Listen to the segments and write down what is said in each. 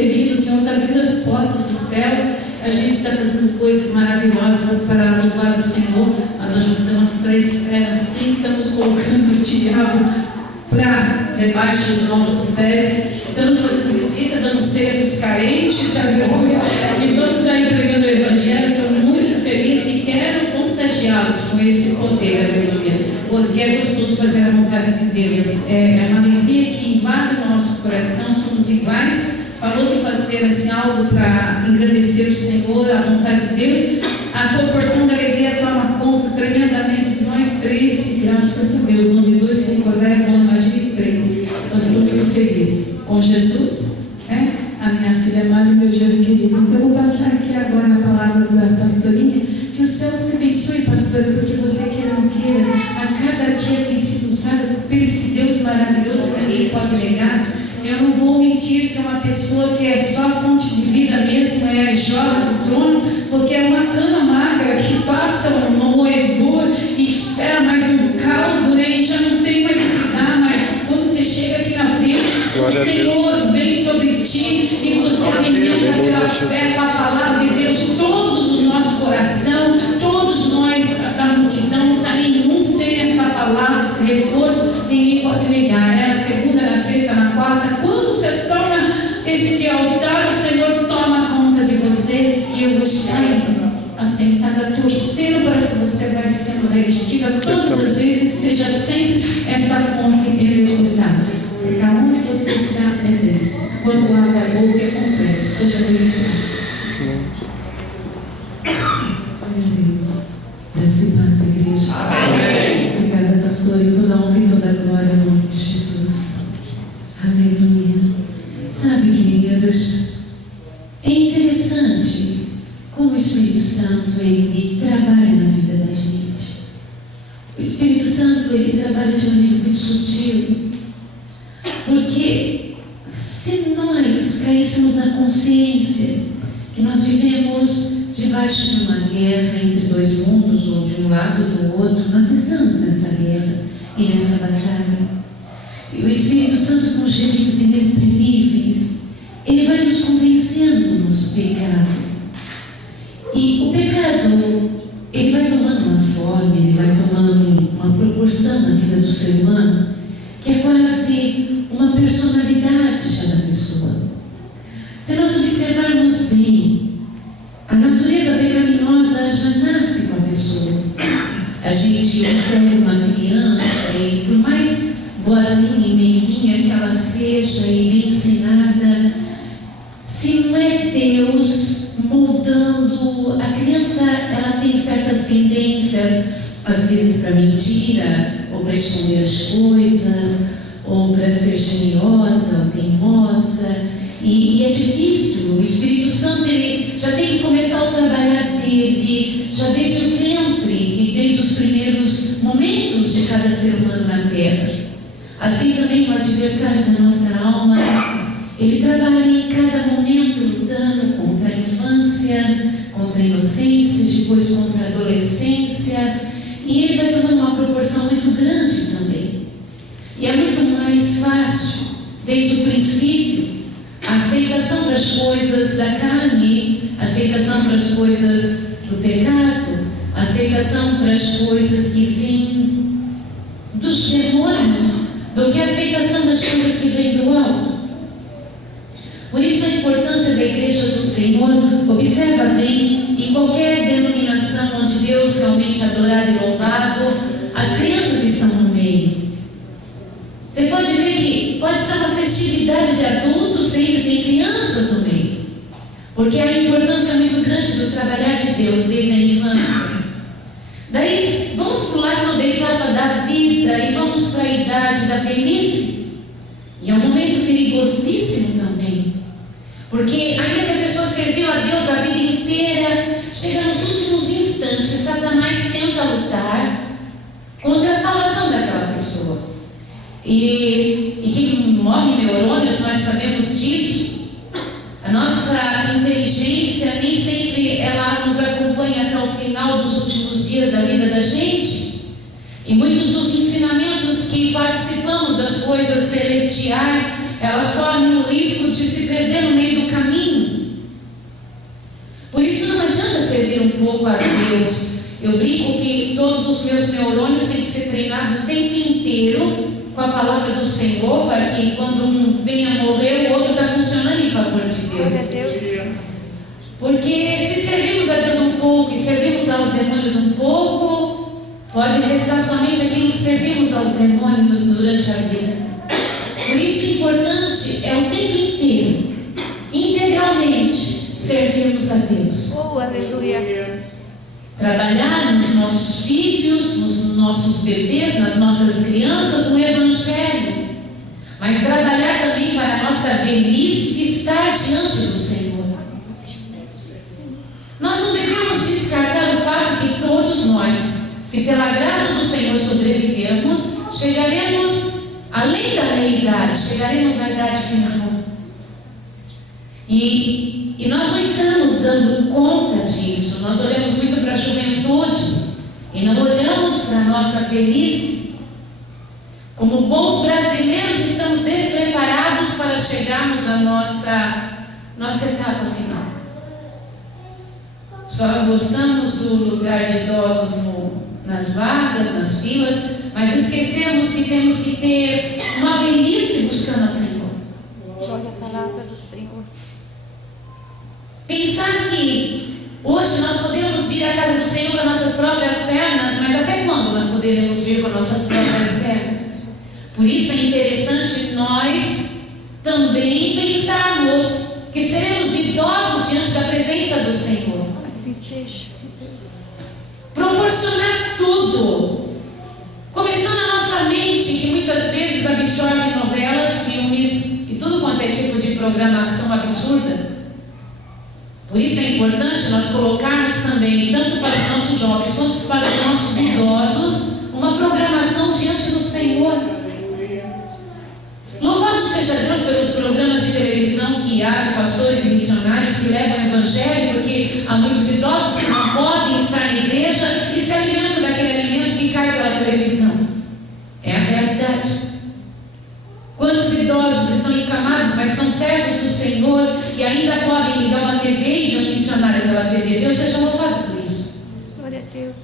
feliz, o Senhor está abrindo as portas dos céus, a gente está fazendo coisas maravilhosas para louvar o Senhor, mas nós estamos para a esfera assim, estamos colocando o diabo para debaixo dos nossos pés, estamos fazendo visita, dando ceia dos carentes, aleluia, e vamos aí pregando o Evangelho. Estou muito feliz e quero contagiá-los com esse poder, aleluia, porque é gostoso fazer a vontade de Deus, é uma alegria que invade o nosso coração, somos iguais. Falou de fazer assim, algo para engrandecer o Senhor, a vontade de Deus, a proporção da alegria toma conta tremendamente de nós três, e graças a Deus, onde dois concordarem, bom, imagine três. Eu estou muito feliz com Jesus, né? A minha filha amada e meu genro querido. Então eu vou passar aqui agora a palavra da pastorinha. Que os céus te abençoe, pastora, porque você queira ou não queira, a cada dia tem sido usado por esse Deus maravilhoso que ninguém pode negar. Eu não vou mentir que é uma pessoa que é só fonte de vida mesmo, é joga do trono, porque é uma cana magra que passa um moedor e espera mais um caldo, né? E já não tem mais o que dar, mas quando você chega aqui na frente, o Senhor vem sobre ti e você alimenta pela fé, com a palavra de Deus, todos os nossos coração, todos nós da multidão, não sai nenhum sem essa palavra, esse reforço, ninguém pode negar. É na segunda, na sexta, na quarta. Quando você toma este altar, o Senhor toma conta de você, e eu vou estar assentada, torcendo para que você vai sendo revestida todas as vezes, seja sempre esta fonte inesgotável. Porque aonde você está é Deus. Quando guarda a boca é completo. Seja bem-vindo. Graça e paz, igreja. Amém. Obrigada, pastor, e toda a honra e toda a glória no nome de Jesus. Aleluia. Sabe, queridos, é interessante como o Espírito Santo, ele trabalha na vida da gente. O Espírito Santo, ele trabalha de maneira muito sutil, porque se nós caíssemos na consciência que nós vivemos debaixo de uma guerra entre dois mundos, ou de um lado ou do outro, nós estamos nessa guerra e nessa batalha. E o Espírito Santo, com gemidos inexprimíveis, ele vai nos convencendo do nosso pecado. E o pecado, ele vai tomando uma forma, ele vai tomando uma proporção na vida do ser humano, que é quase uma personalidade já da pessoa. Se nós observarmos bem, a natureza pecaminosa já nasce com a pessoa. A gente observa uma criança e, por mais boazinha e meiguinha que ela seja e bem ensinada, se não é Deus moldando, a criança, ela tem certas tendências, às vezes para mentira, ou para esconder as coisas, ou para ser geniosa ou teimosa. E é difícil. O Espírito Santo, ele já tem que começar o trabalhar dele, já desde o ventre e desde os primeiros momentos de cada ser humano na terra. Assim também o adversário da nossa alma, ele trabalha em cada momento lutando contra a infância, contra a inocência, depois contra a adolescência, e ele vai tomando uma proporção muito grande também. E é muito mais fácil, desde o princípio, a aceitação para as coisas da carne, a aceitação para as coisas do pecado, a aceitação para as coisas que vêm dos demônios, do que a aceitação das coisas que vêm do alto. Por isso a importância da igreja do Senhor, observa bem, em qualquer denominação onde Deus realmente é adorado e louvado, as crianças estão no meio. Você pode ver que pode ser uma festividade de adultos, sempre tem crianças no meio, porque a importância é muito grande do trabalhar de Deus desde a infância. Daí vamos pular toda a etapa da vida e vamos para a idade da velhice, e é um momento perigosíssimo também, porque ainda que a pessoa serviu a Deus a vida inteira, chega nos últimos instantes, Satanás tenta lutar contra a salvação daquela pessoa. E quem morre neurônios, nós sabemos disso. A nossa inteligência nem sempre ela nos acompanha até o final dos últimos dias da vida da gente. E muitos dos ensinamentos que participamos das coisas celestiais, elas correm o risco de se perder no meio do caminho. pouco a Deus. Eu brinco que todos os meus neurônios têm que ser treinados o tempo inteiro com a palavra do Senhor, para que quando um venha morrer, o outro está funcionando em favor de Deus. Porque se servimos a Deus um pouco e servimos aos demônios um pouco, pode restar somente aquilo que servimos aos demônios durante a vida. Por isso, o importante é o tempo inteiro, integralmente, servirmos a Deus. Aleluia. Trabalhar nos nossos filhos, nos nossos bebês, nas nossas crianças, no Evangelho. Mas trabalhar também para a nossa velhice estar diante do Senhor. Nós não devemos descartar o fato que todos nós, se pela graça do Senhor sobrevivermos, chegaremos além da meia-idade, chegaremos na idade final. E nós não estamos dando conta disso. Nós olhamos muito para a juventude e não olhamos para a nossa velhice. Como bons brasileiros, estamos despreparados para chegarmos à nossa etapa final. Só gostamos do lugar de idosos nas vagas, nas filas, mas esquecemos que temos que ter uma velhice buscando ao Senhor. Olha a palavra do Senhor. Pensar que hoje nós podemos vir à casa do Senhor com nossas próprias pernas, mas até quando nós poderemos vir com nossas próprias pernas? Por isso é interessante nós também pensarmos que seremos idosos diante da presença do Senhor. Assim seja. Proporcionar tudo, começando a nossa mente, que muitas vezes absorve novelas, filmes e tudo quanto é tipo de programação absurda. Por isso é importante nós colocarmos também, tanto para os nossos jovens quanto para os nossos idosos, uma programação diante do Senhor. Louvado seja Deus pelos programas de televisão que há de pastores e missionários que levam o Evangelho, porque há muitos idosos que não podem estar na igreja e se alimentam daquele alimento que cai pela televisão. É a realidade. Quantos idosos estão encamados, mas são servos do Senhor e ainda podem ligar uma TV e ver um missionário pela TV? Deus seja louvado por isso. Glória a Deus.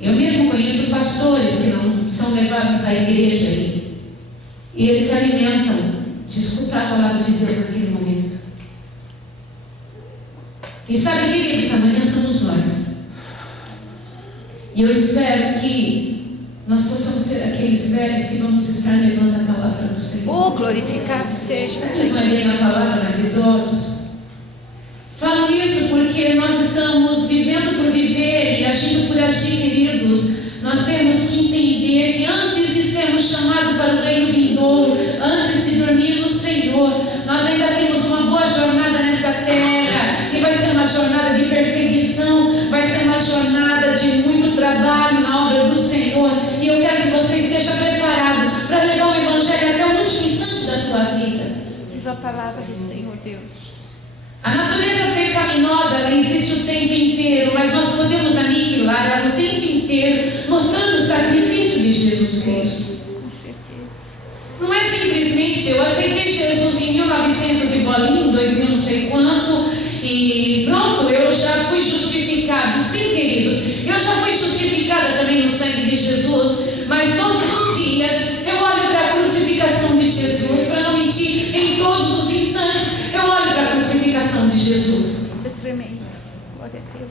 Eu mesmo conheço pastores que não são levados à igreja e eles se alimentam de escutar a palavra de Deus naquele momento. E sabe, queridos, amanhã somos nós. E eu espero que nós possamos ser aqueles velhos que vamos estar levando a palavra do Senhor. Oh, glorificado seja. Vocês não é bem a palavra, mas idosos. Falo isso porque nós estamos vivendo por viver e agindo por agir, queridos. Nós temos que entender que antes de sermos chamados para o reino vindouro, antes de dormir no Senhor, nós ainda temos uma boa jornada nessa terra. E vai ser uma jornada de perseguição, vai ser uma jornada de muito trabalho na obra do Senhor. E eu quero que você esteja preparado para levar o Evangelho até o último instante da tua vida. Viva a palavra do Senhor Deus. A natureza pecaminosa, ela existe o tempo inteiro, mas nós podemos aniquilar ela o tempo inteiro, mostrando o sacrifício de Jesus Cristo. Com certeza. Não é simplesmente eu aceitei Jesus em 1900 e bolinho, 2000 não sei quanto, e pronto, eu já fui justificado. Sim, queridos, eu já fui justificada também no sangue de Jesus, mas todos os dias eu olho para a crucificação de Jesus, para não mentir, em todos os instantes eu olho para a crucificação de Jesus. Isso é tremendo. Glória a Deus.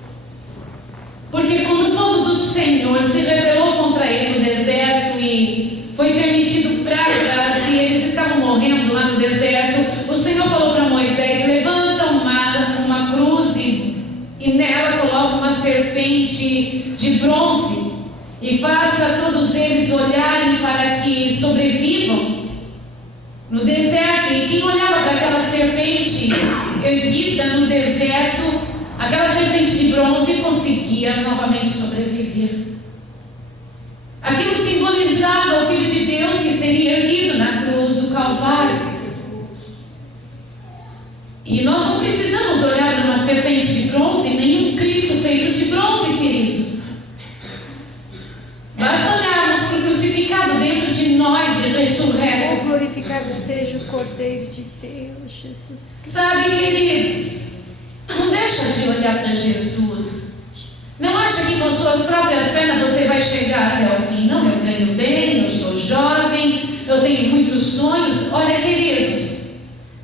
Porque quando o povo do Senhor se rebelou contra ele no deserto e foi permitido pragas e eles estavam morrendo lá no deserto, o Senhor falou para Moisés: levanta uma cruz e nela coloca uma serpente de bronze e faça todos eles olharem para que sobrevivam no deserto. E quem olhava para aquela serpente erguida no deserto, aquela serpente de bronze, conseguia novamente sobreviver. Aquilo simbolizava o Filho de Deus que seria erguido na cruz do Calvário. E nós não precisamos olhar para uma serpente de bronze, nem um Cristo feito de bronze, queridos. Basta olharmos para o crucificado dentro de nós e ressurreto. Oh, glorificado seja o Cordeiro de Deus, Jesus. Sabe, queridos, não deve deixa de olhar para Jesus. Não acha que com suas próprias pernas você vai chegar até o fim. Não, eu ganho bem, eu sou jovem, eu tenho muitos sonhos. Olha, queridos,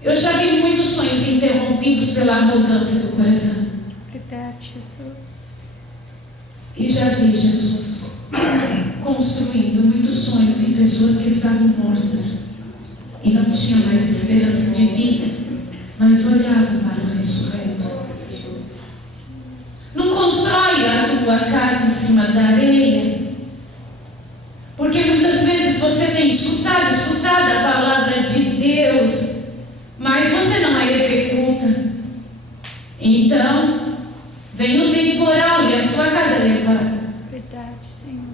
eu já vi muitos sonhos interrompidos pela arrogância do coração. Verdade, Jesus. E já vi Jesus construindo muitos sonhos em pessoas que estavam mortas e não tinham mais esperança de vida, mas olhavam para o ressurreto. Não constrói a tua casa em cima da areia, porque muitas vezes você tem escutado a palavra de Deus, mas você não a executa. Então, vem o temporal e a sua casa é levada. Verdade, Senhor.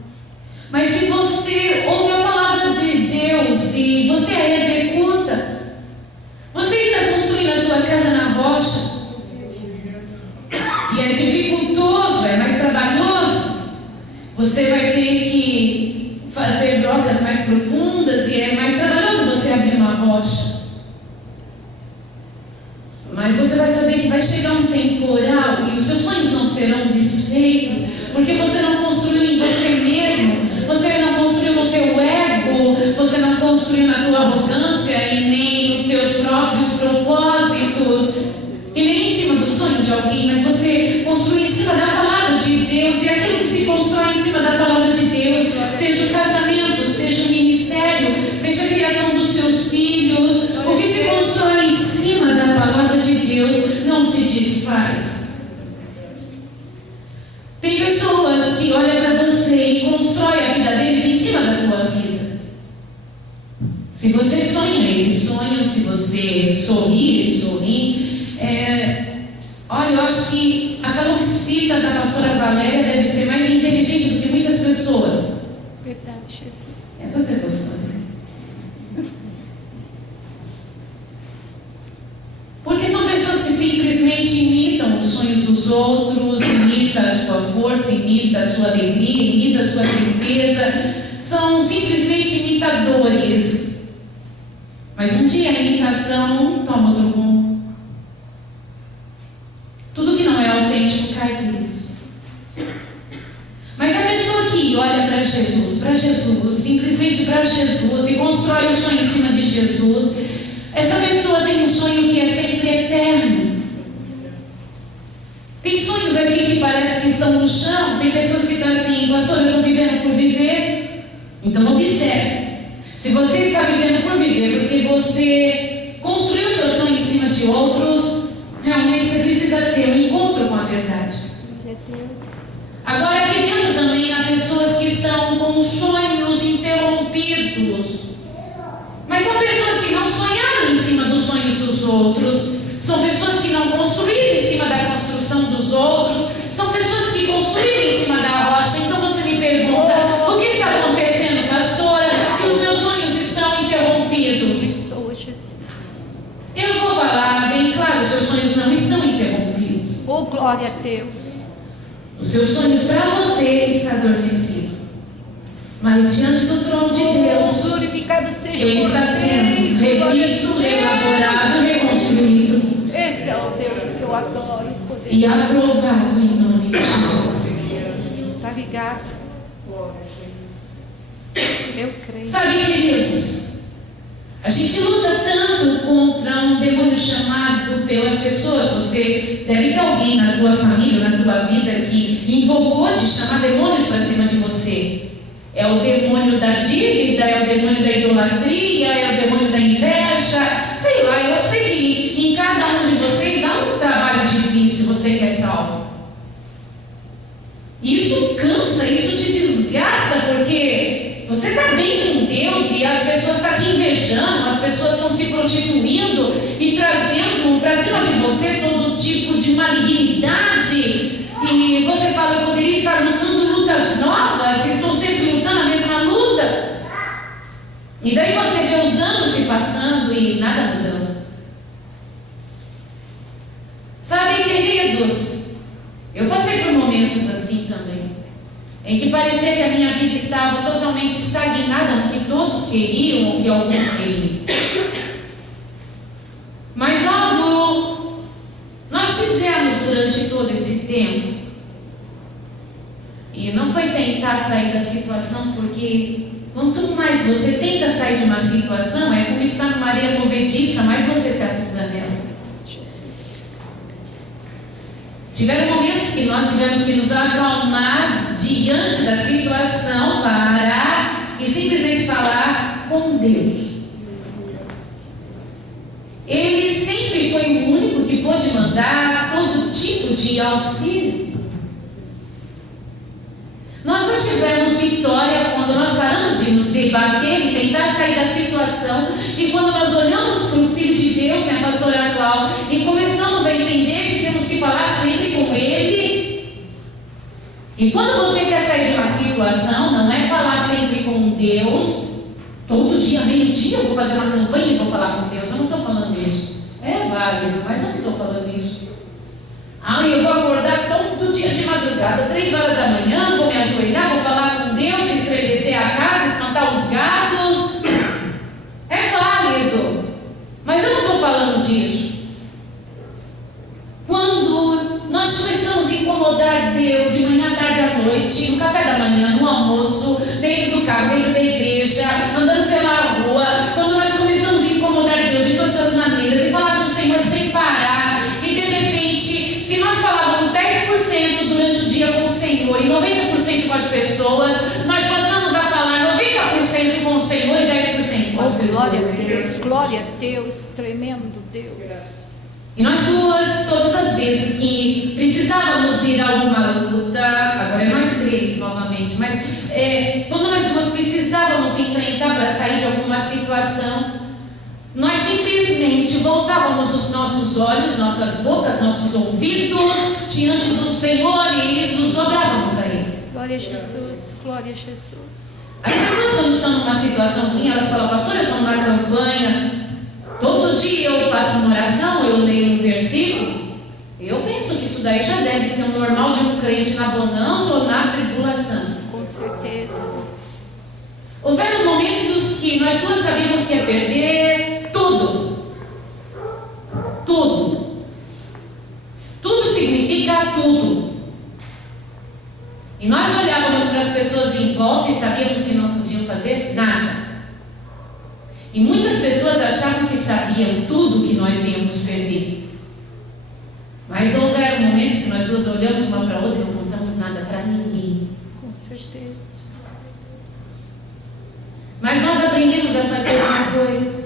Mas se você ouve a palavra de Deus e você a executa, você está construindo a tua casa na rocha. E é dificultoso, é mais trabalhoso. Você vai ter que fazer brocas mais profundas e é mais trabalhoso você abrir uma rocha. Mas você vai saber que vai chegar um temporal e os seus sonhos não serão desfeitos, porque você não construiu em você mesmo, você não construiu no teu ego, você não construiu na tua arrogância e nem nos teus próprios propósitos e nem em cima do sonho de alguém, mas você construiu em cima da palavra de Deus. E aquilo que se constrói em cima da palavra de Deus, seja o casamento, seja o ministério, seja a criação dos seus filhos, o que se constrói em cima da palavra de Deus não se desfaz. Tem pessoas que olham para você e constroem a vida deles em cima da tua vida. Se você sonha, eles sonham. Se você sorri, eles sorriem. Olha, eu acho que a calopsita da pastora Valéria deve ser mais inteligente do que muitas pessoas. Verdade, Jesus. Essa você gostou, né? Porque são pessoas que simplesmente imitam os sonhos dos outros, imitam a sua força, imitam a sua alegria, imitam a sua tristeza. São simplesmente imitadores. Mas um dia a imitação toma outro rumo. Tudo que não é autêntico cai, queridos. Mas a pessoa que olha para Jesus, simplesmente para Jesus e constrói um sonho em cima de Jesus, essa pessoa tem um sonho que é sempre eterno. Tem sonhos aqui que parece que estão no chão. Tem pessoas que estão assim: pastor, eu estou vivendo por viver. Então observe. Se você está vivendo por viver porque você construiu seu sonho em cima de outros, realmente você precisa ter um encontro com a verdade. Meu Deus. Agora aqui dentro também há pessoas que estão com sonhos interrompidos. Mas são pessoas que não sonharam em cima dos sonhos dos outros. São pessoas que não construíram em cima da construção dos outros. São pessoas que construíram em cima da rocha. Então você me pergunta: o que está acontecendo, pastora? Que os meus sonhos estão interrompidos. Eu vou falar bem claro: os seus sonhos não estão interrompidos. Oh, glória a Deus. Os seus sonhos para você estão adormecidos. Mas diante do trono de Deus, Glorificado seja ele está sendo revisto, elaborado, reconstruído. Esse é o Deus que eu adoro. E aprovado em nome de Jesus. Está ligado? Eu creio. Sabe, queridos, a gente luta tanto contra um demônio chamado pelas pessoas. Você deve ter alguém na tua família, na tua vida, que invocou de chamar demônios para cima de você. É o demônio da dívida, é o demônio da idolatria, é o demônio da inveja. Sei lá, eu sei que em cada um de vocês há um trabalho difícil, você que é salvo. Isso cansa, isso te desgasta, porque você está bem com Deus e as pessoas estão te invejando, as pessoas estão se prostituindo e trazendo para cima de você todo tipo de malignidade. E você fala: eu poderia estar lutando lutas novas, estão sempre lutando a mesma luta. E daí você vê os anos se passando e nada mudando. Sabe, queridos, eu passei por momentos assim também, em que parecia que a minha vida estava totalmente estagnada no que todos queriam, ou que alguns queriam. Mas algo nós fizemos durante durante todo esse tempo. E não foi tentar sair da situação, porque quanto mais você tenta sair de uma situação, é como estar numa areia movediça, mais você se afunda nela. Tiveram momentos que nós tivemos que nos acalmar diante da situação, parar e simplesmente falar com Deus. Ele sempre foi o único que pôde mandar todo tipo de auxílio. Nós só tivemos vitória quando nós paramos de nos debater e tentar sair da situação, e quando nós olhamos para o Filho de Deus, que é a pastora Cláudia, e começamos a entender que tínhamos que falar sempre com Ele. E quando você quer sair de uma situação, não é falar sempre com Deus, todo dia, meio-dia eu vou fazer uma campanha e vou falar com Deus. Eu não estou falando isso. É válido, mas eu não estou falando isso. Eu vou acordar todo dia de madrugada, 3 horas da manhã, vou me ajoelhar, vou falar com Deus, estremecer a casa, espantar os gatos. É válido, mas eu não estou falando disso. Quando nós começamos a incomodar Deus de manhã, tarde à noite, no café da manhã, no almoço, dentro do carro, dentro da igreja, andando pela rua, quando nós começamos a incomodar Deus de todas as maneiras e falar com o Senhor sem parar, e de repente, se nós falávamos 10% durante o dia com o Senhor e 90% com as pessoas, nós passamos a falar 90% com o Senhor e 10% com as pessoas. Glória a Deus, tremendo Deus. E nós duas, todas as vezes que precisávamos ir a alguma luta, agora é nós 3 novamente, mas quando nós precisávamos enfrentar para sair de alguma situação, nós simplesmente voltávamos os nossos olhos, nossas bocas, nossos ouvidos diante do Senhor e nos dobrávamos a Ele. Glória a Jesus, glória a Jesus. As pessoas, quando estão numa situação ruim, elas falam: pastor, eu estou numa campanha, todo dia eu faço uma oração, eu leio um versículo. Eu penso que isso daí já deve ser o normal de um crente na bonança ou na tribulação. Com certeza. Houveram momentos que nós duas sabíamos que ia perder tudo. Tudo. Tudo significa tudo. E nós olhávamos para as pessoas em volta e sabíamos que não podiam fazer nada. E muitas pessoas achavam que sabiam tudo que nós íamos perder. Mas houveram momentos que nós duas olhamos uma para a outra e não contamos nada para ninguém. Com certeza. Mas nós aprendemos a fazer uma coisa: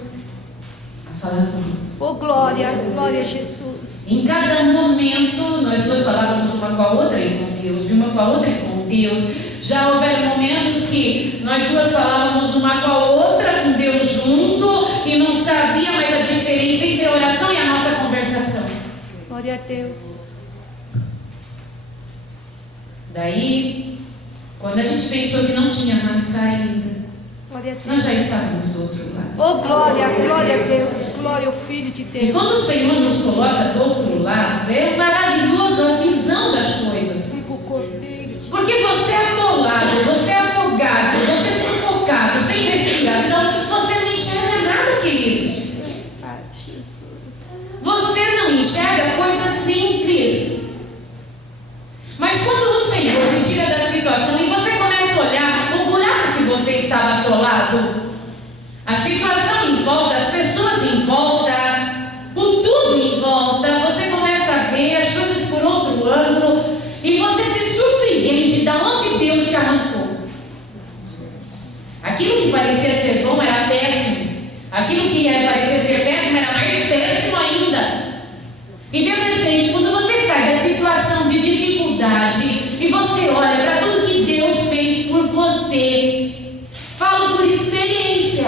a falar com Deus. Oh, glória, glória a Jesus. Em cada momento, nós duas falávamos uma com a outra e com Deus, e uma com a outra e com Deus. Já houveram momentos que nós duas falávamos uma com a outra, com Deus junto, e não sabia mais a diferença entre a oração e a nossa conversação. Glória a Deus. Daí, quando a gente pensou que não tinha mais saída, Glória a Deus. nós já estávamos do outro lado. Oh, glória, glória a Deus. Glória ao Filho de E Deus. quando o Senhor nos coloca do outro lado, é maravilhoso a visão das coisas. Fico cordeiro de Porque você é atolado, você é afogado, você é sufocado, sem respiração, você não enxerga nada, queridos. Pai, Jesus. Você não enxerga coisas simples. Mas quando o Senhor te tira da situação e você começa a olhar o buraco que você estava atolado, a situação em volta, as pessoas em volta, o tudo em volta, você começa a ver as coisas por outro ângulo e você se surpreende de onde Deus te arrancou. Aquilo que parecia ser bom era péssimo, aquilo que parecia ser péssimo era mais péssimo ainda. E de repente, quando você sai da situação de dificuldade e você olha para tudo que Deus fez por você, falo por experiência.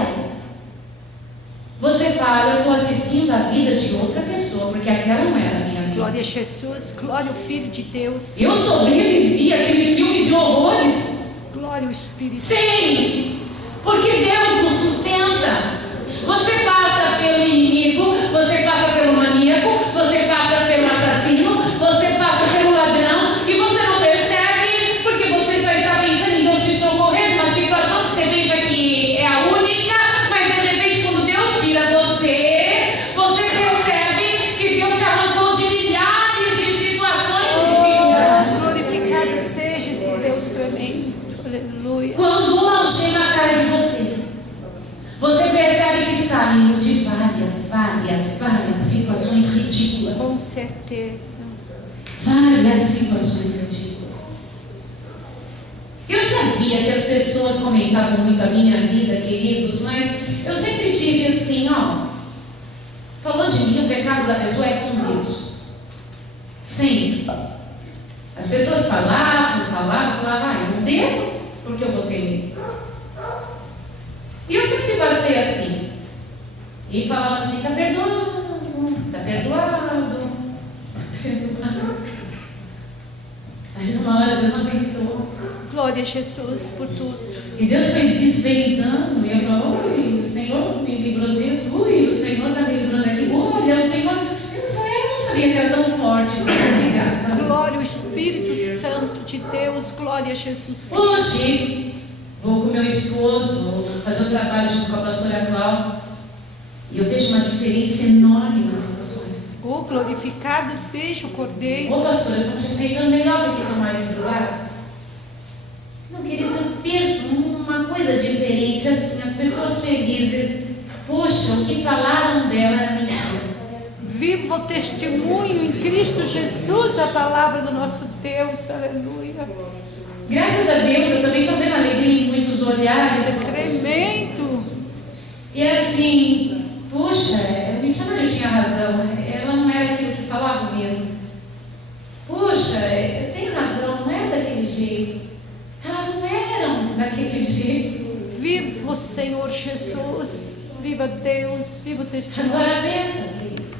Você fala: eu estou assistindo a vida de outra pessoa, porque aquela não era a minha vida. Glória a Jesus. Glória ao Filho de Deus. Eu sobrevivi àquele filme de horrores. Glória ao Espírito. Sim, porque Deus nos sustenta. Você passa pelo inimigo, você passa pelo maníaco, você passa pelo assassino, você passa pelo ladrão, e você não percebe, porque você só está pensando em Deus te socorrer de uma situação que você pensa que é a única, mas de repente, quando Deus tira você, você percebe que Deus te arrancou de milhares de situações ridículas. Com certeza. Várias situações ridículas. Eu sabia que as pessoas comentavam muito a minha vida, queridos, mas eu sempre tive assim, ó. Falou de mim, o pecado da pessoa é com Deus. Sempre. As pessoas falavam, eu não devo, porque eu vou temer. E eu sempre passei assim. E falava assim, tá perdoado, tá perdoado. Aí uma hora Deus não perdoou. Glória a Jesus por tudo. E Deus foi desvendando. E eu falava, ui, o Senhor me livrou disso. Ui, o Senhor está me livrando aqui. Olha, o Senhor. Eu não sabia que era tão forte. Obrigada. Glória ao Espírito Santo de Deus. Glória a Jesus Cristo. Hoje, vou com meu esposo, vou fazer o trabalho junto com a pastora atual. E eu vejo uma diferença enorme nas situações. Oh, glorificado seja o Cordeiro. Ô pastor, eu estou te aceitando melhor do que teu marido do lado. Não, queridos, eu vejo uma coisa diferente, assim, as pessoas felizes. Poxa, o que falaram dela era mentira. Viva o testemunho em Cristo Jesus, a palavra do nosso Deus. Aleluia. Graças a Deus, eu também estou vendo alegria em muitos olhares. É tremendo. E assim, puxa, me chama, eu tinha razão. Ela não era aquilo que falava mesmo. Puxa, tem razão, não é daquele jeito. Elas não eram daquele jeito. Viva o Senhor Jesus. Viva Deus. Viva o testemunho. Agora pensa, queridos.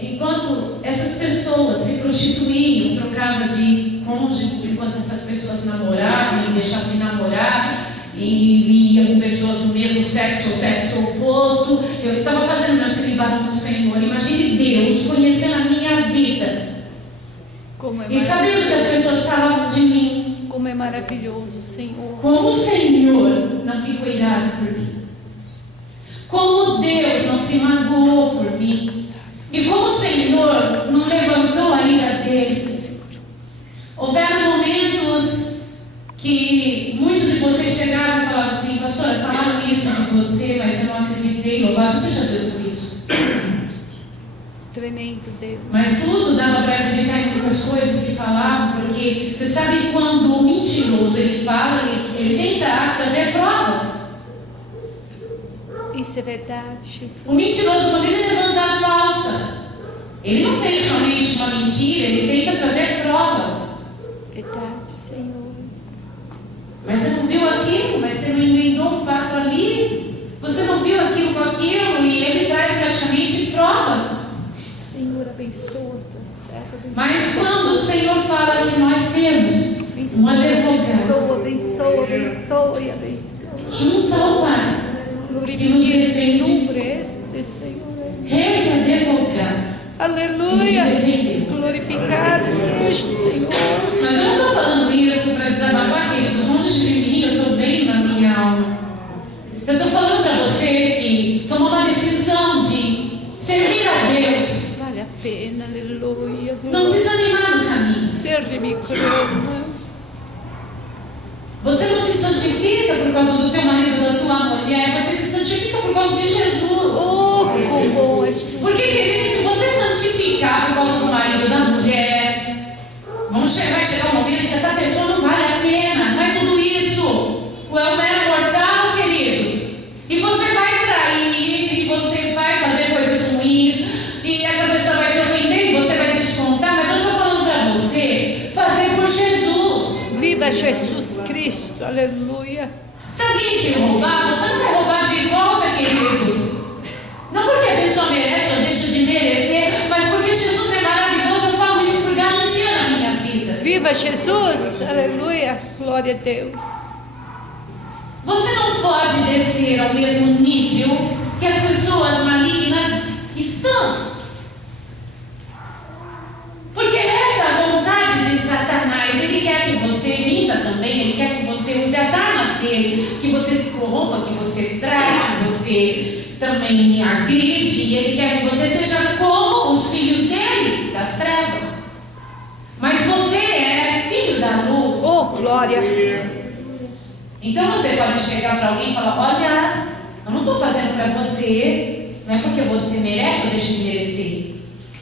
Enquanto essas pessoas se prostituíam, trocavam de cônjuge, enquanto essas pessoas namoravam e deixavam de namorar, e ia com pessoas do mesmo sexo ou sexo oposto, eu estava fazendo meu celibato com o Senhor. Imagine Deus conhecendo a minha vida Como é e sabendo que as pessoas falavam de mim. Como é maravilhoso, Senhor. Como o Senhor não ficou irado por mim. Como Deus não se magoou por mim. E como o Senhor não levantou a ira dele. Houveram momentos que muitos de vocês chegaram e falaram assim, pastora, falaram isso de você, mas eu não acreditei. Louvado seja Deus por isso. Tremendo Deus. Mas tudo dava para acreditar em muitas coisas que falavam, porque você sabe quando o mentiroso ele fala, ele tenta trazer provas. Isso é verdade, Jesus. O mentiroso, quando ele levanta a falsa, ele não fez somente uma mentira, ele tenta trazer provas. Verdade, Senhor. Mas você não viu aquilo, mas você não emendou o fato ali. Você não viu aquilo com aquilo e ele traz praticamente provas. Senhor, abençoa tua serva. Abençoa. Mas quando o Senhor fala que nós temos um advogado Abençoa, abençoa e abençoa. junto ao Pai, que nos defende, Senhor. esse advogado, Aleluia. ele defendeu. Glorificado seja o Senhor. Mas eu não estou falando isso para desabafar, queridos, longe de mim, eu estou bem na minha alma. Eu estou falando para você que tomou uma decisão de servir a Deus, Vale a pena, aleluia. não desanimar no caminho. Serve-me cromas. Você não se santifica por causa do teu marido, da tua mulher, você se santifica por causa de Jesus. Oh, como bom és tu. Porque, querido, se você santificar por causa do marido, da mulher, vai chegar um momento que essa pessoa não vale a pena, não é tudo isso. É um mero mortal, queridos. E você vai trair, e você vai fazer coisas ruins, e essa pessoa vai te ofender, e você vai descontar, mas eu estou falando para você fazer por Jesus. Viva Jesus Cristo, aleluia. Se alguém te roubar, você não vai roubar de volta, queridos. Não porque a pessoa merece ou deixa de merecer, mas porque Jesus é maravilhoso. Eu falo isso por garantia na minha vida. Viva Jesus, aleluia. Glória a Deus. Você não pode descer ao mesmo nível que as pessoas malignas estão. Porque essa vontade de Satanás, ele quer que você minta também, ele quer que você use as armas dele, que você se corrompa, que você trai, que você também me agride, e ele quer que você seja como os filhos dele, das trevas. Mas você é filho da luz. Oh, glória. Então você pode chegar para alguém e falar, olha, eu não estou fazendo para você, Não é porque você merece ou deixa de merecer,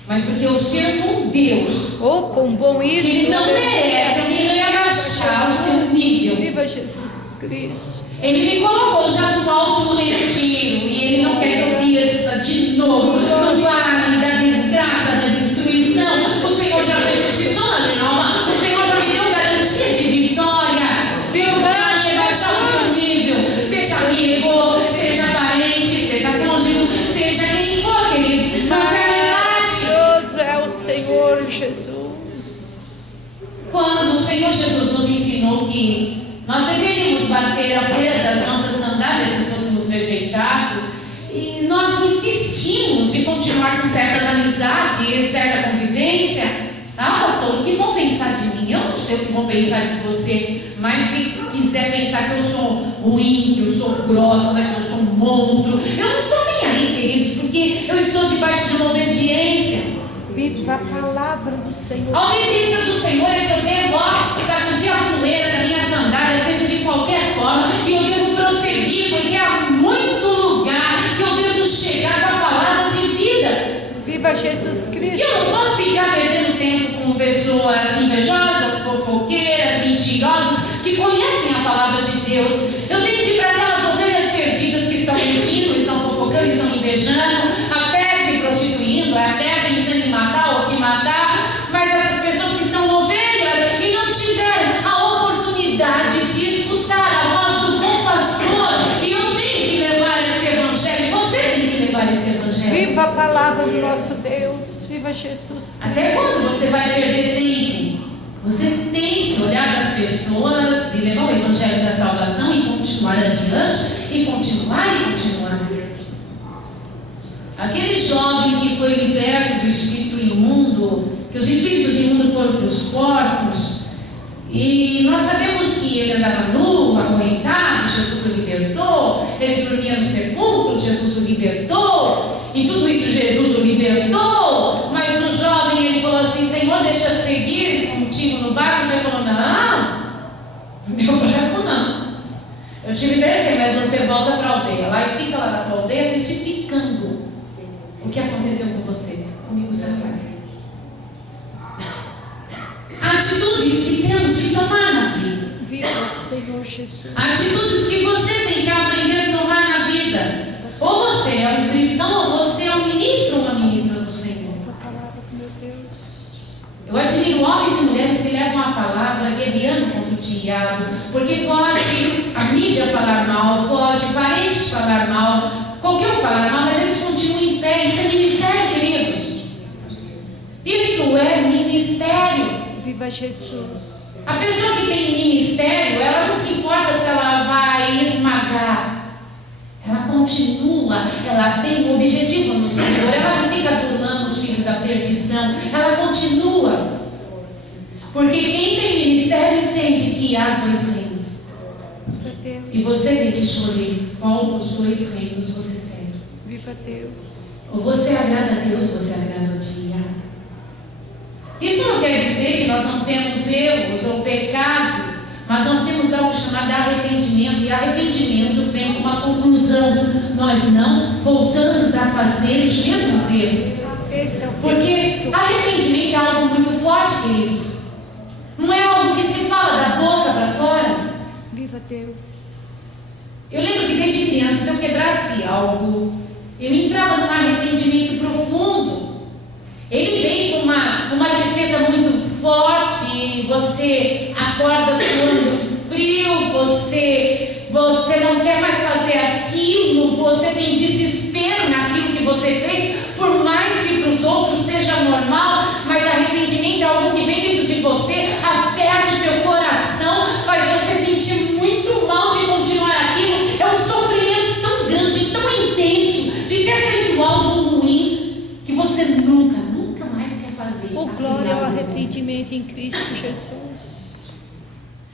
mas porque eu sirvo um Deus Oh, quão bom que isso. Ele não merece eu me rebaixar ao seu nível. Viva Jesus Cristo. Ele me colocou já no alto retiro e Ele não quer que eu desça de novo no vale da desgraça, da destruição. O Senhor já ressuscitou a minha alma, o Senhor já me deu garantia de vitória. Eu vou me rebaixar ao seu nível, seja amigo, seja parente, seja cônjuge, seja quem for, queridos. Não se rebaixe. Maravilhoso é o Senhor Jesus. Quando o Senhor Jesus nos ensinou que nós deveríamos bater a poeira das nossas sandálias se fôssemos rejeitados, e nós insistimos de continuar com certas amizades e certa convivência. Ah, pastor, o que vão pensar de mim? Eu não sei o que vão pensar de você, mas se quiser pensar que eu sou ruim, que eu sou grossa, que eu sou um monstro, eu não estou nem aí, queridos, porque eu estou debaixo de uma obediência. Viva a palavra do Senhor. A obediência do Senhor é que eu devo sacudir a poeira da minha sandália, seja de qualquer forma, e eu devo prosseguir, porque há muito lugar que eu devo chegar com a palavra de vida. Viva Jesus E Cristo. eu não posso ficar perdendo tempo com pessoas invejosas, fofoqueiras, mentirosas, que conhecem a palavra de Deus. Eu tenho que ir para aquelas ovelhas perdidas que estão mentindo, estão fofocando, estão invejando, até se prostituindo, até pensando em matar ou se matar, mas essas pessoas que são ovelhas e não tiveram a oportunidade de escutar a voz do bom pastor, e eu tenho que levar esse evangelho, você tem que levar esse evangelho. Viva a palavra do nosso Deus. Viva Jesus. Até quando você vai perder tempo? Você tem que olhar para as pessoas e levar o evangelho da salvação e continuar adiante, e continuar e continuar. Aquele jovem que foi liberto do espírito imundo, que os espíritos imundos foram para os corpos, e nós sabemos que ele andava nu, acorrentado, Jesus o libertou, ele dormia no sepulcro, Jesus o libertou, e tudo isso Jesus o libertou, mas o jovem, ele falou assim: Senhor, deixa eu seguir contigo no barco. O Senhor falou: não, meu barco não, eu te libertei, mas você volta para a aldeia lá e fica lá na tua aldeia testificando o que aconteceu com você. Comigo você não vai. Atitudes que temos que tomar na vida. Viva o Senhor Jesus. Atitudes que você tem que aprender a tomar na vida. Ou você é um cristão, ou você é um ministro ou uma ministra do Senhor. A palavra do meu Deus. Eu admiro homens e mulheres que levam a palavra guerreando contra o diabo, porque pode a mídia falar mal, pode parentes falar mal, qualquer um falar mal, mas eles continuam em pé. Isso é ministério, queridos. Isso é ministério. Viva Jesus. A pessoa que tem ministério, ela não se importa se ela vai esmagar. Ela continua, ela tem um objetivo no Senhor. Ela não fica adulando os filhos da perdição. Ela continua. Porque quem tem ministério entende que há dois reinos. Viva Deus. E você tem que escolher qual dos dois reinos você serve. Viva Deus. Ou você agrada a Deus, ou você agrada ao diabo. Isso não quer dizer que nós não temos erros ou pecado, mas nós temos algo chamado arrependimento, e arrependimento vem com uma conclusão: nós não voltamos a fazer os mesmos erros. Esse é o Porque arrependimento é algo muito forte, queridos. Não é algo que se fala da boca para fora. Viva Deus. Eu lembro que desde criança, se eu quebrasse algo, eu entrava num arrependimento profundo. Ele vem com uma tristeza muito forte, você acorda suando frio, você não quer mais fazer aquilo, você tem desespero naquilo que você fez, por mais que para os outros seja normal, mas arrependimento é algo que vem dentro de você, aperta o teu coração, faz você sentir muito mal de continuar aquilo. É um sofrimento tão grande, tão intenso, de ter feito algo ruim, que você nunca mais quer fazer. O glória ao arrependimento em Cristo Jesus.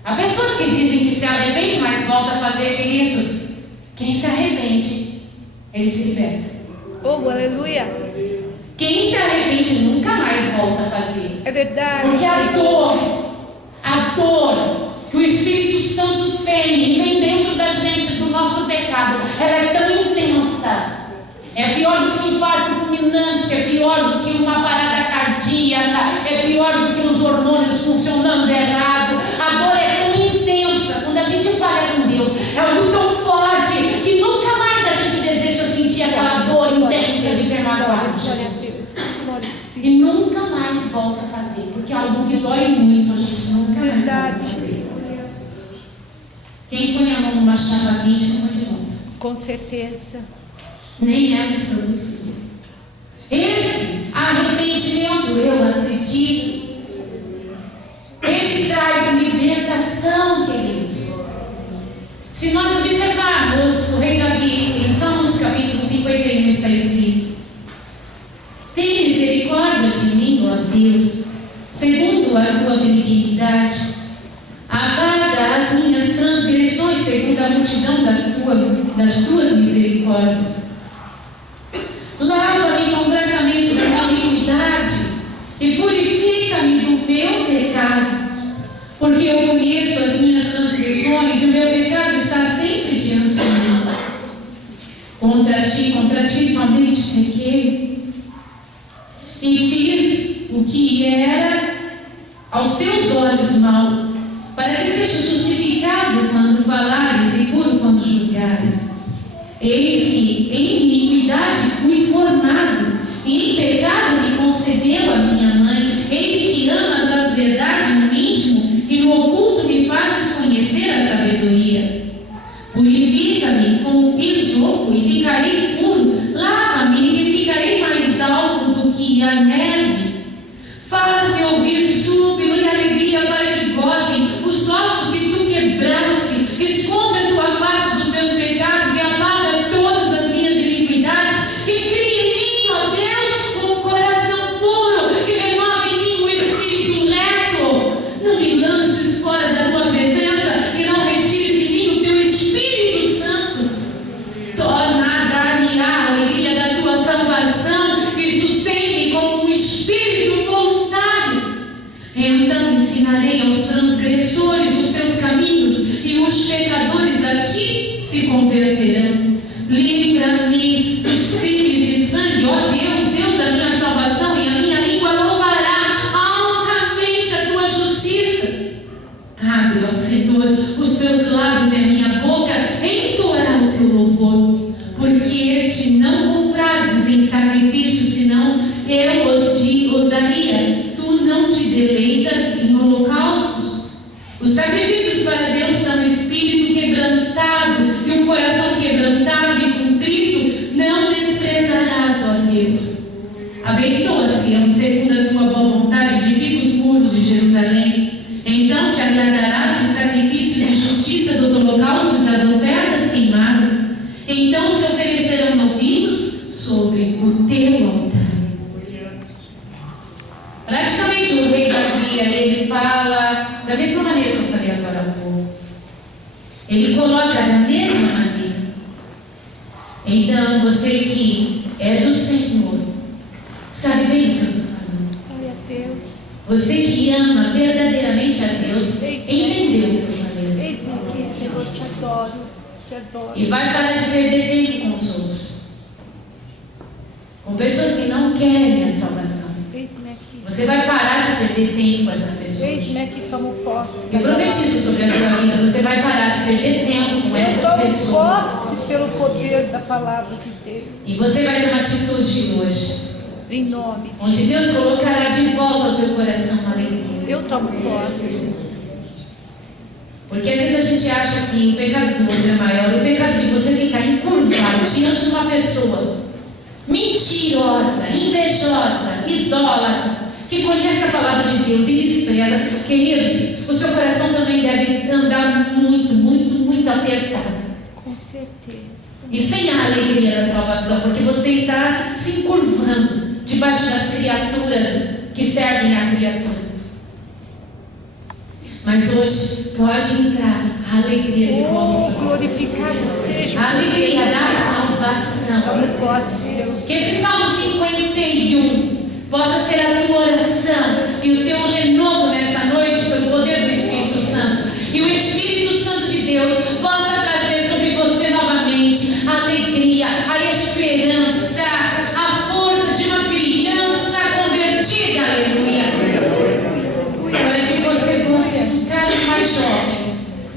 Há pessoas que dizem que se arrepende, mas volta a fazer, queridos. Quem se arrepende, ele se liberta. Oh, aleluia. Quem se arrepende nunca mais volta a fazer. É verdade. Porque a dor que o Espírito Santo tem e vem dentro da gente, do nosso pecado, ela é tão intensa. É pior do fulminante, é pior do que uma parada cardíaca, é pior do que os hormônios funcionando errado. A dor é tão intensa, quando a gente falha com Deus, é algo tão forte que nunca mais a gente deseja sentir aquela dor intensa de ter magoado Jesus. E nunca mais volta a fazer, porque algo que dói muito a gente nunca mais volta a fazer. Quem põe a mão numa chapa quente não põe de volta. Com certeza. Nem ela estando fria. Esse arrependimento, eu acredito, ele traz libertação, queridos. Se nós observarmos o rei Davi, em Salmos capítulo 51 está escrito: tem misericórdia de mim, ó Deus, segundo a tua benignidade. Apaga as minhas transgressões segundo a multidão das tuas misericórdias. Lava-me completamente da minha iniquidade e purifica-me do meu pecado, porque eu conheço as minhas transgressões e o meu pecado está sempre diante de mim. Contra ti somente pequei e fiz o que era aos teus olhos mal, para que seja justificado quando falares e puro quando julgares. Eis que em iniquidade fui formado, e em pecado me concebeu a minha mãe. Eis que amas as verdades no íntimo, e no oculto me fazes conhecer a sabedoria. Purifica-me com isopo, e ficarei puro. Lava-me, e ficarei mais alto do que a neve. Faz-me ouvir júbilo e alegria, para que gozem os ossos que tu quebraste. Esconde a tua face dos meus pecados e apaga todas as minhas iniquidades. E cria em mim, ó Deus, um coração puro, e renova em mim um espírito reto. Não me lances fora da tua presença e não retires de mim o teu Espírito Santo. Torna a dar-me a alegria da tua salvação e sustém-me com um espírito voluntário. Então ensinarei aos transgressores os teus caminhos, e os pecadores a ti se converterão. Livra-me dos crimes de sangue, ó Deus, Deus da minha salvação, e a minha língua louvará altamente a tua justiça. Abre, ó Senhor, os teus lábios, e a minha boca entoará o teu louvor, porque te não comprases em sacrifício, senão eu os daria. Tu não te deleitas em holocaustos. Os sacrifícios para Deus são espírito quebrantado e um coração quebrantado e contrito não desprezarás, ó Deus. Abençoa, Sião, segundo a tua boa vontade, edifica os muros de Jerusalém. Então te agradarás do sacrifício de justiça, dos holocaustos e das ofertas queimadas. Então se oferecerão novilhos sobre o teu altar. Praticamente o rei Davi, ele fala da mesma maneira que eu falei agora há pouco. Ele coloca da mesma maneira. Então você que é do Senhor, sabe bem o que eu estou falando. Glória a Deus. Você que ama verdadeiramente a Deus, entendeu o que eu falei. Eis-me aqui, Senhor, te adoro, te adoro. E vai parar de perder tempo com os outros, com pessoas que não querem a salvação. Eis-me aqui. Você vai parar de perder tempo com essas pessoas. Eis-me aqui, tomo posse. Eu profetizo sobre a tua vida, você vai parar de perder tempo com essas Eu pessoas. tomo posse pelo poder da palavra de Deus. E você vai ter uma atitude hoje, Em nome de onde Deus colocará de volta ao teu coração uma alegria. Eu tomo posse. Porque às vezes a gente acha que o pecado do outro é maior. O pecado de você ficar encurvado diante de uma pessoa mentirosa, invejosa, idólatra, que conhece a palavra de Deus e despreza. Queridos, o seu coração também deve andar muito, muito, muito apertado. Com certeza. E sem a alegria da salvação, porque você está se encurvando debaixo das criaturas que servem à criatura. Mas hoje pode entrar a alegria de volta. Glorificado seja A alegria da salvação. Tomo posse, Deus. Que esse Salmo 51 possa ser a tua oração e o teu renovo nessa noite pelo poder do Espírito Santo. E o Espírito Santo de Deus possa trazer sobre você novamente a alegria, a esperança, a força de jovens,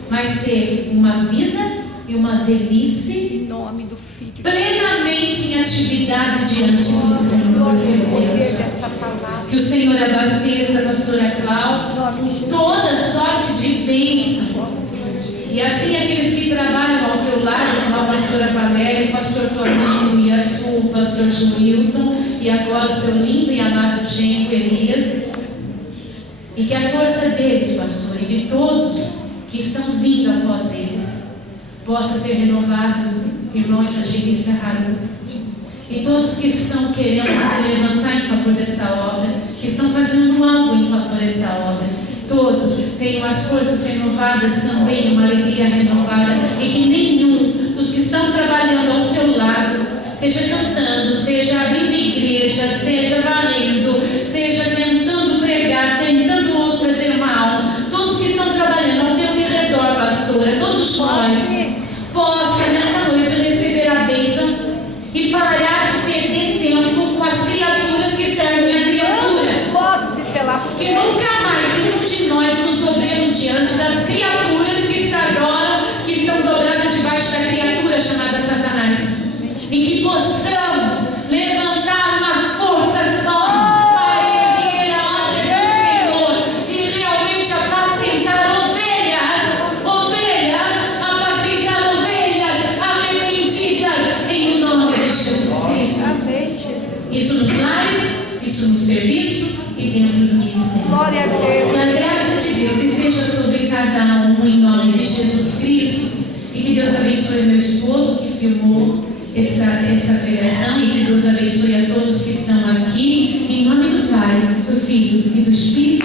mas ter uma vida e uma velhice Em nome do Filho. plenamente em atividade diante do Senhor, meu Poder Deus. dessa palavra. Que o Senhor abasteça a pastora Cláudia, Em nome de Jesus. toda sorte de bênção. E assim aqueles que trabalham ao teu lado, como a pastora Valéria, o pastor Toninho, e o pastor Joilton, e agora o seu lindo e amado genro Elias. E que a força deles, pastor, e de todos que estão vindo após eles, possa ser renovado, irmão evangelista Raul. E todos que estão querendo se levantar em favor dessa obra, que estão fazendo algo em favor dessa obra, todos tenham as forças renovadas também, uma alegria renovada, e que nenhum dos que estão trabalhando ao seu lado, seja cantando, seja abrindo igreja, seja varrendo, seja tentando pregar, tentando trazer uma alma, todos que estão trabalhando ao teu redor, pastora, todos nós, possa nessa noite receber a bênção e parar de perder tempo com as criaturas que servem a criatura. Posse pela Que fé. nunca mais nenhum de nós nos dobremos diante das criaturas que se adoram, que estão dobradas debaixo da criatura chamada Satanás. E que possamos levantar uma força só para erguer a obra do Senhor e realmente apacentar ovelhas, apacentar ovelhas arrependidas em nome de Jesus Cristo. Amém, Jesus. Isso nos lares, isso no serviço e dentro do ministério. Glória a Deus. Que a graça de Deus esteja sobre cada um em nome de Jesus Cristo. E que Deus abençoe meu esposo que filmou essa pregação. E que Deus abençoe a todos que estão aqui. Em nome do Pai, do Filho e do Espírito